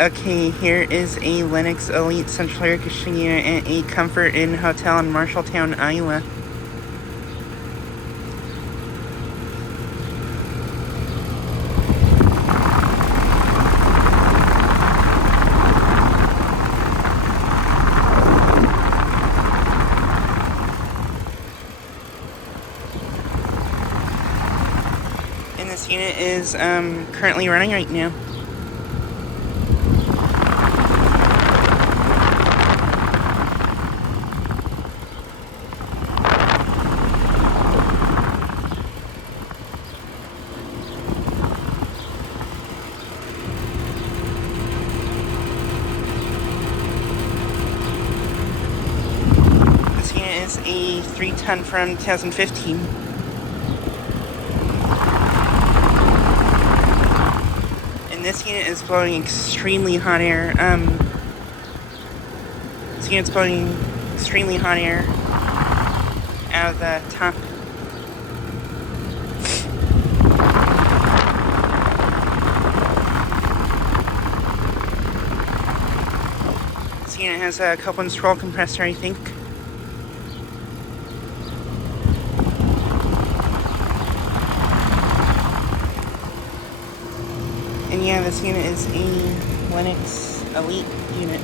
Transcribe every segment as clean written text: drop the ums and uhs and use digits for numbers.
Okay, here is a Lennox Elite Central Air Conditioning Unit at a Comfort Inn Hotel in Marshalltown, Iowa. And this unit is currently running right now. This unit is a 3-ton from 2015. And this unit is blowing extremely hot air. This unit's blowing extremely hot air out of the top. This unit has a couple-inch roll compressor, I think. And yeah, this unit is a Lennox Elite unit.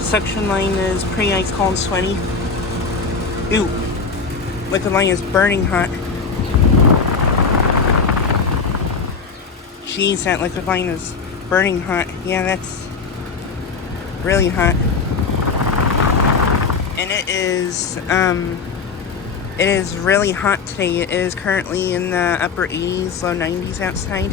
Suction line is pretty ice cold and sweaty. Ooh, liquid line is burning hot. Jeez, that liquid line is burning hot. Yeah, that's really hot. And it is really hot today. It is currently in the upper 80s, low 90s outside.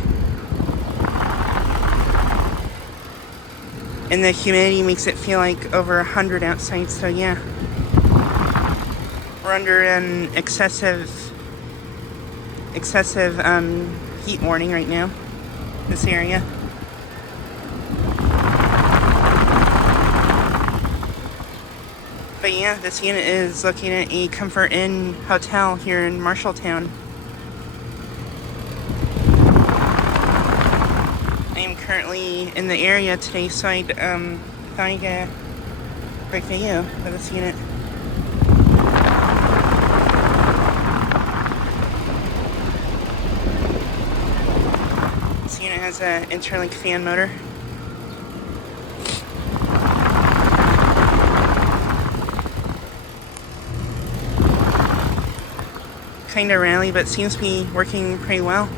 And the humidity makes it feel like over 100 outside, so yeah. We're under an excessive heat warning right now, this area. But yeah, this unit is looking at a Comfort Inn hotel here in Marshalltown. I am currently in the area today, so I thought I'd get a quick video of this unit. This unit has an interlink fan motor. Kinda rally, but seems to be working pretty well.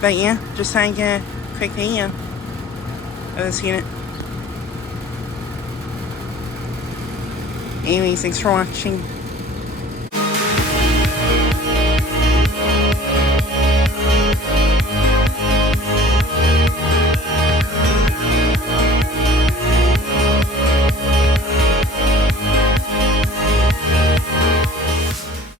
But yeah, just thought I'd get a quick video of this unit. Anyways, thanks for watching.